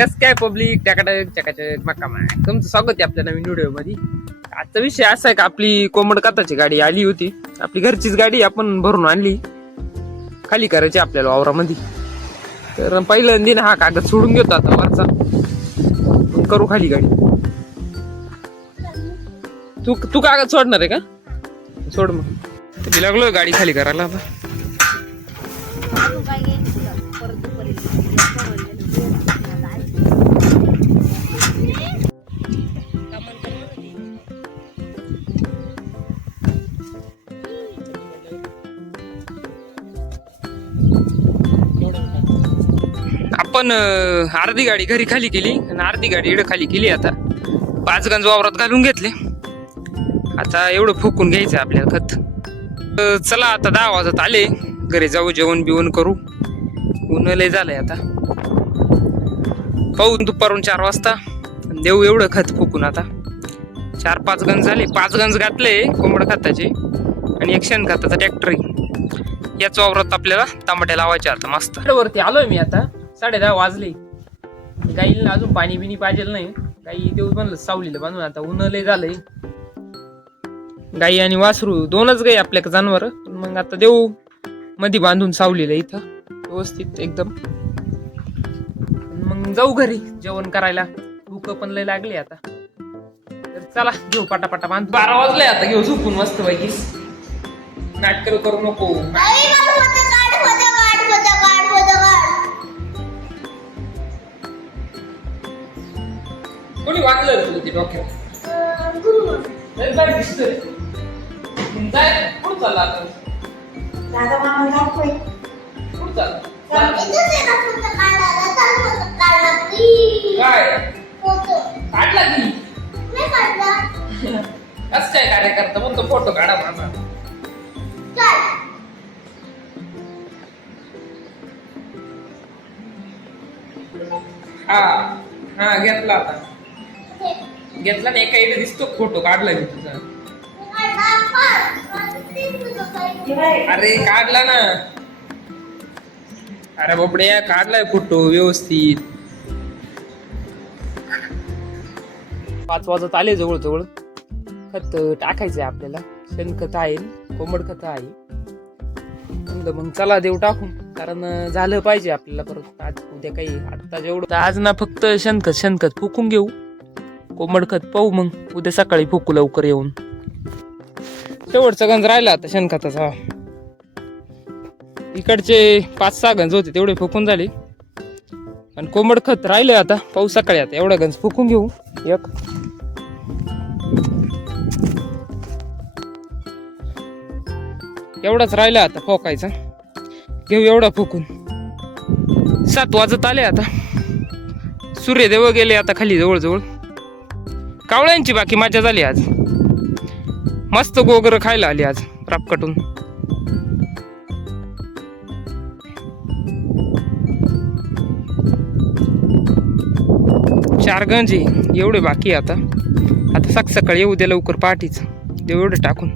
कस काय पब्लिक चकाचक मक्का तुमचं स्वागत आहे आपल्या नवीन व्हिडिओ मध्ये। आजचा विषय असा आहे का आपली कोंबड काताची गाडी आली होती, आपली घरचीच गाडी आपण भरून आणली, खाली करायची आपल्याला वावरामध्ये। तर पहिल्यांदा हा कागद सोडून घेतो आता वरचा, मग करू खाली गाडी। तू कागद सोडणार आहे का? सोड मग। मी लागलो गाडी खाली करायला आता। आपण अर्धी गाडी घरी खाली केली आणि अर्धी गाडी इकडे खाली केली। आता 5 गंज वावरात घालून घेतले। आता एवढं फुकून घ्यायचं आपल्याला खत। चला आता 10 वाजत आले, घरी जाऊ, जेवण बिवण करू। ऊन लय झालंय आता, पाहून दुपारून 4 वाजता देऊ एवढं खत फुकून। आता 4-5 गंज झाले, 5 गंज घातले कोंबड खताचे आणि 1 शेण खताचा ट्रॅक्टर। याच वावरात आपल्याला टमाटे लावायचे आता मस्त। वरती आलोय मी आता, 10:30 वाजले। गाईला अजून पाणी बिनी पाहिजे नाही, गाई देऊ बनलं सावलीला बांधून। आता ऊन लय झालंय, गाई आणि वासरू 2च गाई आपल्या जनावर। मग आता देऊ मध्ये बांधून सावलीला इथं व्यवस्थित एकदम, मग जाऊ घरी जेवण करायला। भूक पण लय लागली आता, तर चला घेऊ पटापटा बांध। 12 वाजले आता, घेऊ झोपून मस्त पैकी। नाटक करू नको। कोणी वाजलं तुला ते डोक्यात? दिसतोय जाय कुठं चालला आता? दादा मामा जातोय कुठं चालला? काय काढला की कसं काय कार्यकर्ता म्हणतो फोटो काढा माझा। हा घेतला आता, घेतला नाही काही दिसतो फोटो काढला मी तुझा। अरे काढला ना, अरे बापड्या काढलाय फोटो व्यवस्थित। 5 वाजत आले जवळ जवळ। खत टाकायचंय आपल्याला, शेणखत आहे, कोंबड खत आहे। मग चला देऊ टाकून, कारण झालं पाहिजे आपल्याला परत आज उद्या काही। आता जेवढं आज ना फक्त शेणखत फुकून घेऊ, कोंबड खत पाहू मग उद्या सकाळी फुकू लवकर येऊन। शेवटचा गंज राहिला आता शेणखताचा। इकडचे 5-6 गंज होते तेवढे फुकून झाले, आणि कोंबड खत राहिले आता पाहू सकाळी। आता एवढा गंज फुकून घेऊ एक। एवढाच राहिला आता फोकायचा, घेऊ एवढा फुकून। 7 वाजत आले आता, सूर्यदेव गेले आता खाली जवळ जवळ। कावळ्यांची बाकी मजा झाली आज, मस्त गोगर खायला आली आज रापकटून। चार गंज एवढे बाकी आता। आता सकाळी येऊ दे लवकर पहाटेच, देऊ एवढं टाकून।